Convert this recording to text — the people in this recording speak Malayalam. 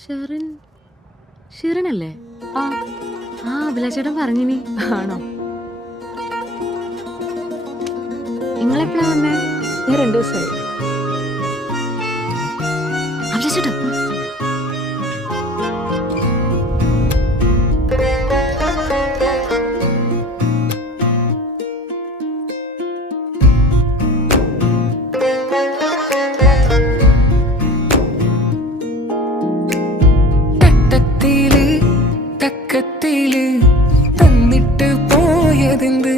ഷെറിൻ ഷിറിനല്ലേ? ആ ആ അഭിലാഷേട്ടൻ പറഞ്ഞിനി. ആണോ? നിങ്ങളെപ്പോഴാ വന്നേ? ഞാൻ 2 ദിവസമായി. അഭിലാഷേട്ടാ തക്കത്തില് തന്നിട്ട് പോയതെന്ത്